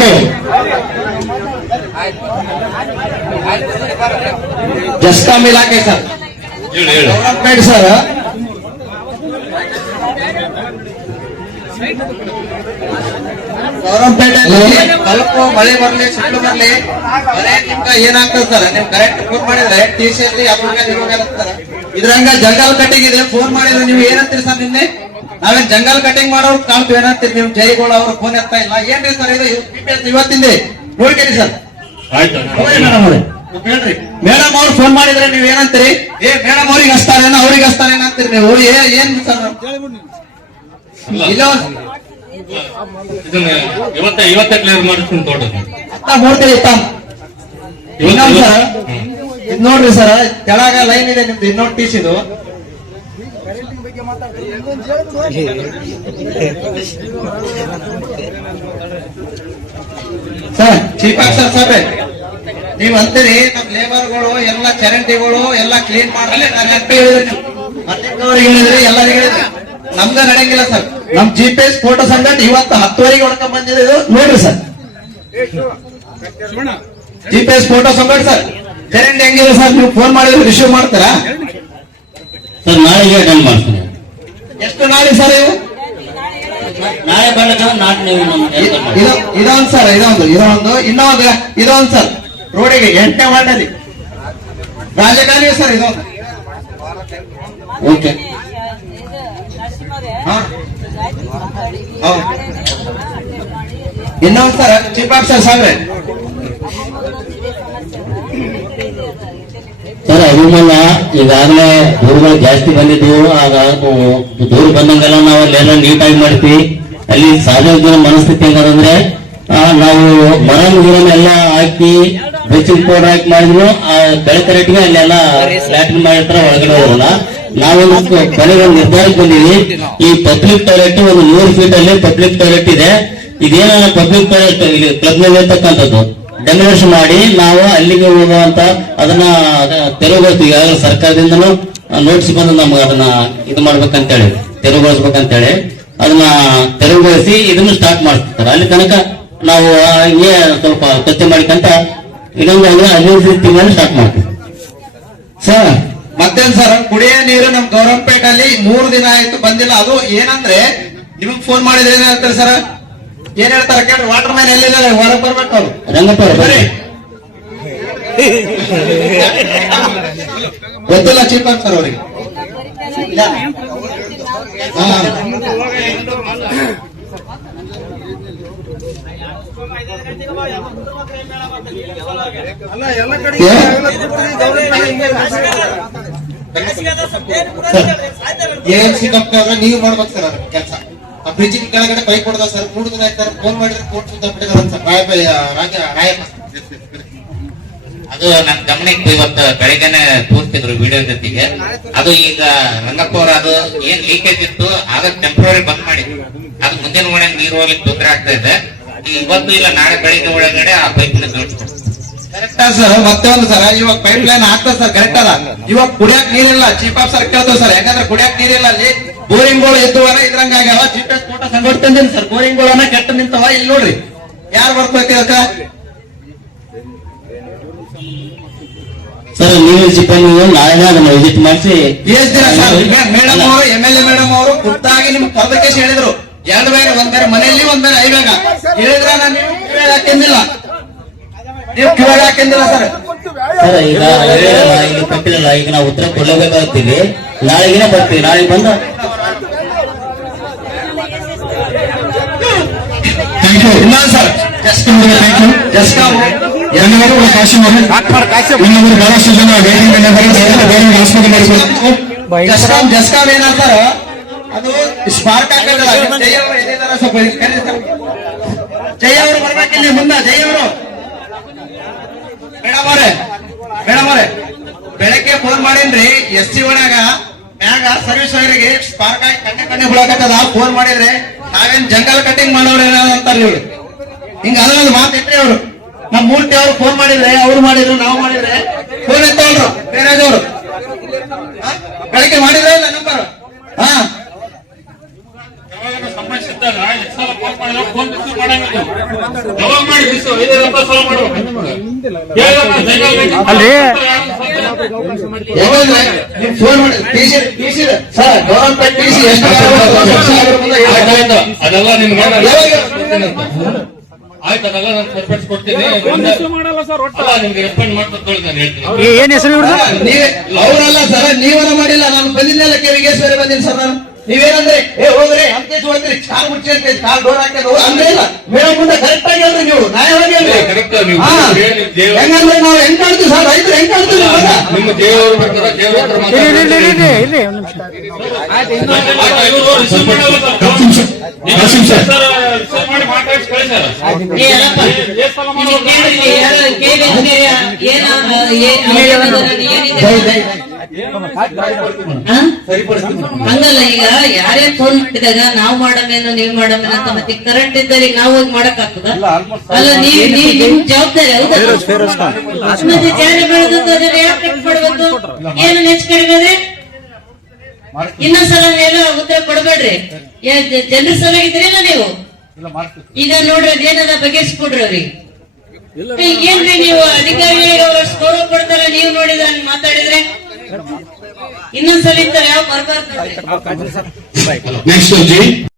ಬೇಕು. ಜಸ್ಕಾಂ ಇಲಾಖೆ sir, development sir. ಗೌರಂಪೇಟೆಯಲ್ಲಿ ಸ್ವಲ್ಪ ಮಳೆ ಬರ್ಲಿ ಸಿಟ್ಟು ಬರ್ಲಿ ಮಳೆ ನಿಮ್ಗೆ ಏನಾಗ್ತದೆ ಸರ್, ನೀವು ಕರೆಕ್ಟ್ ಫೋನ್ ಮಾಡಿದ್ರೆ ಟಿಸಿಯಲ್ಲಿ ಇದ್ರಂಗ ಜಂಗಲ್ ಕಟ್ಟಿಂಗ್ ಇದೆ. ಫೋನ್ ಮಾಡಿದ್ರೆ ನೀವು ಏನಂತೀರಿ ಸರ್? ನಿನ್ನೆ ನಾವೇನ್ ಜಂಗಲ್ ಕಟಿಂಗ್ ಮಾಡೋರು ಕಾಣ್ತೀವಿ ಏನಂತೀರಿ ನೀವು? ಜೈಗೋಳ ಅವ್ರ ಫೋನ್ ಎತ್ತಾ ಇಲ್ಲ. ಏನ್ರಿ ಸರ್ ಇದು PPS ಇವತ್ತಿಂದ ನೋಡ್ಕೇಳಿ ಸರ್. ಮೇಡಮ್ ಅವ್ರೆ ಹೇಳ್ರಿ, ಮೇಡಮ್ ಅವ್ರು ಫೋನ್ ಮಾಡಿದ್ರೆ ನೀವ್ ಏನಂತೀರಿ? ಮೇಡಮ್ ಅವ್ರಿಗೆ ಹಚ್ತಾರೇನ ಅವ್ರಿಗೆ ಹಚ್ತಾರೇನ ಅಂತೀರಿ ನೀವು? ಏನ್ ಸರ್ ಇಲ್ಲ ಇವತ್ತೇ ಕ್ಲಿಯರ್ ಮಾಡ್ತೀನಿ ತೋಟ ನೋಡ್ತೀರಿ. ಇನ್ನೊಂದ್ ಸರ್ ಇದ್ ನೋಡ್ರಿ ಸರ್, ಕೆಳಗ ಲೈನ್ ಇದೆ ನಿಮ್ದು ಇನ್ನೊಂದು ಟೀಸ್ ಇದು. ಸರ್ ಚೀಫ್ ಆಫೀಸರ್ ಸಾಹೇಬ್ರೆ, ನೀವ್ ಅಂತೀರಿ ನಮ್ ಲೇಬರ್ಗಳು ಎಲ್ಲ ಚರಂಡಿಗಳು ಎಲ್ಲ ಕ್ಲೀನ್ ಮಾಡಲಿ ಹೇಳಿದ್ರಿ, ಎಲ್ಲರಿಗೂ ಹೇಳಿದ್ರಿ. ನಮ್ದ ನಡೆಯಂಗಿಲ್ಲ ಸರ್. ನಮ್ GPS ಫೋಟೋ ಸಂಗಟ್ ಇವತ್ತು 10ವರೆಗೆ ಹೊಡ್ಕೊಂಡ್ ಬಂದಿದೆ ಇದು ನೋಡ್ರಿ ಸರ್. GPS ಫೋಟೋ ಸಂಗಟ್ ಸರ್ ಚರಂಡಿ ಹೆಂಗಿದೆ ಸರ್? ನೀವು ಫೋನ್ ಮಾಡಿದ್ರೆ ರಿಸೀವ್ ಮಾಡ್ತೀರಾ ಸರ್? ನಾಳೆಗೆ ಅಟೆಂಡ್ ಮಾಡ್ತೀನಿ. ಎಷ್ಟು ನಾಳೆ ಸರ್? ಇವು ನಾಳೆ ಇದೊಂದು ಸರ್, ಇನ್ನೊಂದು ಇದೊಂದು ಸರ್ ರೋಡಿಗೆ 8ನೇ ವಾರ್ಡಲ್ಲಿ ರಾಜಕಾರಣಿ ಸರ್ ಇದೊಂದು. ಓಕೆ ಇನ್ನೊಂದು ಸರ್ ಚೀಫ್ ಆಫೀಸರ್ ಸಾಹೇಬ್ರೆ, ಸರ್ ಅಭಿಮಾನ ಈಗಾಗಲೇ ದೂರುಗಳು ಜಾಸ್ತಿ ಬಂದಿದ್ವು. ಆಗ ದೂರು ಬಂದಂಗೆಲ್ಲ ನಾವು ಅಲ್ಲೆಲ್ಲ ನೀಟಾಗಿ ಮಾಡ್ತೀವಿ. ಅಲ್ಲಿ ಸಾರ್ವಜನಿಕರ ಮನಸ್ಥಿತಿ ಹೆಂಗಂದ್ರೆ ನಾವು ಮರನ್ನೆಲ್ಲ ಹಾಕಿ ಬ್ಲೀಚಿಂಗ್ ಪೌಡರ್ ಹಾಕಿ ಮಾಡಿದ್ರು ಆ ಬೆಳಕ ರೇಟ್ಗೆ ಅಲ್ಲೆಲ್ಲ ಲ್ಯಾಟ್ರಿನ್ ಮಾಡಿರ್ತಾರ, ಒಳಗಡೆ ಹೋಗಲ್ಲ. ನಾವೊಂದು ಕೊನೆಗೆ ಒಂದು ನಿರ್ಧಾರಕ್ಕೆ ಬಂದಿವಿ. ಈ ಪಬ್ಲಿಕ್ ಟಾಯ್ಲೆಟ್ ಒಂದು 100 ಫೀಟ್ ಅಲ್ಲಿ ಪಬ್ಲಿಕ್ ಟಾಯ್ಲೆಟ್ ಇದೆ. ಇದೇನ ಪಬ್ಲಿಕ್ ಟಾಯ್ಲೆಟ್ ಇಲ್ಲಿ ಕ್ಲಬ್ ನಲ್ಲಿ ಇರ್ತಕ್ಕಂಥದ್ದು ಡೆಮೊಲೇಷನ್ ಮಾಡಿ ನಾವು ಅಲ್ಲಿಗೆ ಹೋಗುವಂತ ಅದನ್ನ ತೆರವುಗೊಳಿಸ್ತೀವಿ. ಈಗಾಗಲೇ ಸರ್ಕಾರದಿಂದನೂ ನೋಟಿಸ್ ಬಂದು ನಮ್ಗೆ ಅದನ್ನ ಇದು ಮಾಡ್ಬೇಕಂತೇಳಿ, ತೆರವುಗೊಳಿಸ್ಬೇಕಂತೇಳಿ ಅದನ್ನ ತೆರವುಗೊಳಿಸಿ ಇದನ್ನು ಸ್ಟಾರ್ಟ್ ಮಾಡ್ತಿರ್ತಾರೆ. ಅಲ್ಲಿ ತನಕ ನಾವು ಹಿಂಗೆ ಸ್ವಲ್ಪ ಸ್ವಚ್ಛ ಮಾಡಿಕಂತ ಇನ್ನೊಂದು 15 ತಿಂಗಳಲ್ಲಿ ಸ್ಟಾರ್ಟ್ ಮಾಡ್ತೀವಿ ಸರ್. ಮತ್ತೇನ್ ಸರ್, ಕುಡಿಯೋ ನೀರು ನಮ್ ಗೌರಂಪೇಟಲ್ಲಿ 3 ದಿನ ಆಯ್ತು ಬಂದಿಲ್ಲ. ಅದು ಏನಂದ್ರೆ ನಿಮಗ್ ಫೋನ್ ಮಾಡಿದ್ರೆ ಏನ್ ಹೇಳ್ತಾರೆ ಸರ್? ಏನ್ ಹೇಳ್ತಾರೆ ಕೇಳ್ರಿ? ವಾಟರ್ ಮ್ಯಾನ್ ಎಲ್ಲಿದ್ದಾರೆ? ಹೊರಗೆ ಬರ್ಬೇಕು ಅವ್ರು. ರಂಗಪ್ಪ ಬರ್ರಿ. ಗೊತ್ತಿಲ್ಲ ಚೀಫ್ ಆಫೀಸರ್ ಅವರಿಗೆ. AMC ಕಂಪ್ನಿ ಅವ್ರ ನೀವು ಮಾಡ್ಬೇಕು ಸರ್ ಅದ್ರ ಕೆಲಸ. ಆ ಬ್ರಿಡ್ಜಿಂಗ್ ಕೆಳಗಡೆ ಪೈಪ್ ಹೊಡೆದ ಸರ್ 3 ದಿನ ಆಯ್ತು. ಫೋನ್ ಮಾಡಿದ್ರೆ ಕೋರ್ಟ್ ಸುತ್ತ ಬಿಟ್ಟಿದ್ದಾರೆ ಸರ್. ಅದು ನನ್ನ ಗಮನಕ್ಕೆ ಇವತ್ತು ಬೆಳಿಗ್ಗೆನೆ ತೋರಿಸ್ತಿದ್ರು ವಿಡಿಯೋ ಜೊತೆಗೆ. ಅದು ಈಗ ರಂಗಪ್ಪ ಅವರು ಅದು ಏನ್ ಲೀಕೇಜ್ ಇತ್ತು ಆಗ ಟೆಂಪ್ರರಿ ಬಂದ್ ಮಾಡಿದ್ರು. ಅದು ಮುಂದಿನ ಒಳಗೆ ನೀರು ಹೋಗ್ಲಿಕ್ಕೆ ತೊಂದರೆ ಆಗ್ತಾ ಇದೆ. ಇವತ್ತು ಇಲ್ಲ ನಾಳೆ ಬೆಳಿಗ್ಗೆ ಒಳಗಡೆ ಆ ಪೈಪ್ ಕರೆಕ್ಟ್ ಸರ್. ಮತ್ತೆ ಒಂದು ಸರ್, ಇವಾಗ ಪೈಪ್ ಲೈನ್ ಆಗ್ತದೆ ಸರ್, ಕರೆಕ್ಟ್ ಅದ. ಇವಾಗ ಕುಡಿಯಕ್ ನೀರಿಲ್ಲ. ಚೀಫ್ ಆಫೀಸರ್ ಕೇಳ್ತೇವೆ ಸರ್, ಯಾಕಂದ್ರೆ ಕುಡಿಯಕ್ ನೀರಿಲ್ಲ. ಅಲ್ಲಿ ಬೋರಿಂಗ್ಗಳು ಎದ್ದುವನ ಇದ್ರಂಗ ಆಗ್ಯಾವ. GPS ಫೋಟೋ ಸಂಘಟನೆ ಸರ್, ಬೋರಿಂಗ್ಗಳನ್ನ ಕೆಟ್ಟ ನಿಂತವ. ಇಲ್ಲಿ ನೋಡ್ರಿ ಯಾರು ಬರ್ಬೇಕು ಇದಕ್ಕ ಸರ್? ನೀವು ಸಿಬ್ಬಂದಿ ನಾಳೆ ಅದನ್ನ ವಿಸಿಟ್ ಮಾಡಿಸಿ ಎಷ್ಟು ದಿನ ಸರ್? ಮೇಡಮ್ ಅವರು MLA ಮೇಡಮ್ ಅವರು ಖುದ್ದಾಗಿ ನಿಮ್ಗೆ ಕರ್ದಕೇಶ್ ಹೇಳಿದ್ರು. 2 ಬೇಗ, ಒಂದ್ ಬೇರೆ ಮನೆಯಲ್ಲಿ, ಒಂದ್ ಬೇರೆ ಐಬೇಗ ಹೇಳಿದ್ರೆ ನಾನು ಕಿವಿಯಾಗ ಹಾಕಿಂದಿಲ್ಲ. ನೀವು ಕಿವಿಯಾಗ ಹಾಕಿಂದಿಲ್ಲ ಸರ್. ಸರ್ ಈಗ ಇಲ್ಲಿ ಕೊಟ್ಟಿರಲ್ಲ, ಈಗ ನಾವು ಉತ್ತರ ಕೊಡಲೇಬೇಕಾಗ್ತೀವಿ. ನಾಳೆಗಿನ ಬರ್ತೀವಿ. ನಾಳೆಗೆ ಬಂದ ಇನ್ನೊಂದು ಸರ್ ಜಸ್ಕಾಂ ಬಹಳಷ್ಟು ಜನ ಜಸ್ಕಾಂ ಏನಂತಾರ ಅದು ಸ್ಪಾರ್ಕ್ ಹಾಕಲ್ಲ. ಸ್ವಲ್ಪ ಜಯ ಅವರು ಬರ್ಬೇಕಿಲ್ಲಿ ಮುಂದೆ. ಜಯ ಅವರು ಮೇಡಮ್ ಅವರೇ ಬೆಳಗ್ಗೆ ಫೋನ್ ಮಾಡೇನ್ರಿ. SC ಒಳಗ ಮ್ಯಾಗ ಸರ್ವಿಸ್ ಅವರಿಗೆ ಸ್ಪಾರ್ಕ್ ಆಗಿ ಕಣ್ಣೆ ಹುಳಕತ್ತದ. ಫೋನ್ ಮಾಡಿದ್ರೆ ನಾವೇನ್ ಜಂಗಲ್ ಕಟಿಂಗ್ ಮಾಡೋರು ಏನಂತಾರ ಇವ್ರು. ಹಿಂಗ ಅದೊಂದು ಮಾತಿಟ್ರಿ ಅವರು. ನಮ್ ಮೂರ್ತಿ ಅವ್ರು ಫೋನ್ ಮಾಡಿದ್ರೆ, ಅವ್ರು ಮಾಡಿದ್ರು, ನಾವು ಮಾಡಿದ್ರೆ ಫೋನ್ ಎತ್ತವ್ರು ಬೇರೆದವ್ರು. ಬೆಳಗ್ಗೆ ಮಾಡಿದ್ರೆ ಇಲ್ಲ ನಂಬರ್. ಸಂಬಂಧಿಸಿದ್ದಾಗ ಮಾಡಿದ್ರೆ ಫೋನ್ ರಿಸೀವ್ ಮಾಡಂಗಿಲ್ಲ. ಯಾವಾಗ ಮಾಡಿ ರಿಸೀವ್ 5 ಸಲ ಮಾಡು. ಅಲ್ರಿ ಯಾಕಂದ್ರೆ ನೀವು ಫೋನ್ ಮಾಡಿ ಟಿಸಿ ಸರ್ ಗೌರ್ಮೆಂಟ್ ಟಿಸಿ ಎಷ್ಟು ಅದೆಲ್ಲ ನಿಮ್ಗೆ ಯಾವಾಗ ಆಯ್ತು, ಅದೆಲ್ಲ ನಾನು ಸರಿಪಡಿಸ್ಕೊಡ್ತೀನಿ. ಮಾಡಲ್ಲ ಸರ್ ಒಟ್ಟು ಅಲ್ಲ, ನಿಮ್ಗೆ ರೆಸ್ಪಾಂಡ್ ಮಾಡ್ಕೊಂಡು ನಾನು ಹೇಳ್ತೀನಿ. ಏನ್ ಹೆಸರು ಇವ್ರದ್ದು? ನೀವೇ ಅವರಲ್ಲ ಸರ್, ನೀವರ ಮಾಡಿಲ್ಲ. ನಾನು ಬಂದಿದ್ದೆಲ್ಲ ಕೆವಿಗೇಶ್ವರಿ ಬಂದಿನಿ ಸರ್. ನಾನು ನೀವೇನಂದ್ರೆ ಹೋಗ್ರಿ ಅಂಕೇಶ್ ಹೋಗ್ರಿ ಕಾಲ್ ಮುಚ್ಚಿ ಅಂತ ಕಾಲ್ ಡೋರ್ ಹಾಕೋದು ಅಂದ್ರೆ ಇಲ್ಲ. ಮೇಡಮ್ ಮುಂದೆ ಕರೆಕ್ಟ್ ಆಗಿ ಹೇಳ್ರಿ, ನೀವು ನ್ಯಾಯವಾಗಿ ಹೇಳ್ರಿ. ಕರೆಕ್ಟ್ ನೀವು ಹೆಂಗಂದ್ರೆ ನಾವು ಹೆಂಗ್ ಕಾಣ್ತೀವಿ ಸರ್, ರೈತರು ಹೆಂಗ್ ಕಾಣ್ತೀವಿ ಇವಾಗ? ನಿಮ್ಮ ದೇವರು ಬೇಕಾದ್ರೆ ದೇವ್ರ ಹತ್ರ ಇರ್ಲಿ ಒಂದ್ ನಿಮಿಷ. ರಿಸೀವ್ ಮಾಡಲ್ಲ ಸರ್. ರಿಸೀವ್ ಮಾಡಿ ಮಾತಾಡಿ ಕಳಿಸ್ಯಾರ. ಹಂಗಲ್ಲ, ಈಗ ಯಾರೇ ಫೋನ್ ಮಾಡಿದಾಗ ನಾವು ಮಾಡಮೇನೋ ನೀವ್ ಮಾಡಮೇನೋ ಅಂತ ಮತ್ತೆ ಕರೆಂಟ್ ಇದ್ದರೆ ನಾವು ಹೋಗಿ ಮಾಡಕ್ ಆಗ್ತದ? ಅಲ್ಲ, ನಿಮ್ ಜವಾಬ್ದಾರಿ ಹೌದಾ? ಮತ್ತೆ ಜಾರಿ ಬೆಳೆದ್ರೆ ಯಾಕೆ ಮಾಡ್ಬೇಕು? ಏನು ನೆಚ್ ಕಡಿಮೆ ಇನ್ನೊಂದ್ಸಲ ಮೇಲೆ ಉತ್ತರ ಕೊಡ್ಬೇಡ್ರಿ. ಜನರ ಸಲ ಇದ್ರಿಲ್ಲ ನೀವು. ಈಗ ನೋಡ್ರಿ ಅದೇನದ ಬಗೆಹರಿಸ್ಕೊಡ್ರಿ ಅವ್ರಿಗೆ. ಏನ್ರಿ ನೀವು ಅಧಿಕಾರಿಗಳಿಗೆ ಅವ್ರ ಗೌರವ ಕೊಡ್ತಾರ, ನೀವು ನೋಡಿದ್ರೆ ಹಂಗ್ ಮಾತಾಡಿದ್ರೆ ಇನ್ನೊಂದ್ಸಲ ಇಂತ ಯಾವ ಬರ್ಬಾರ್ದು. Next G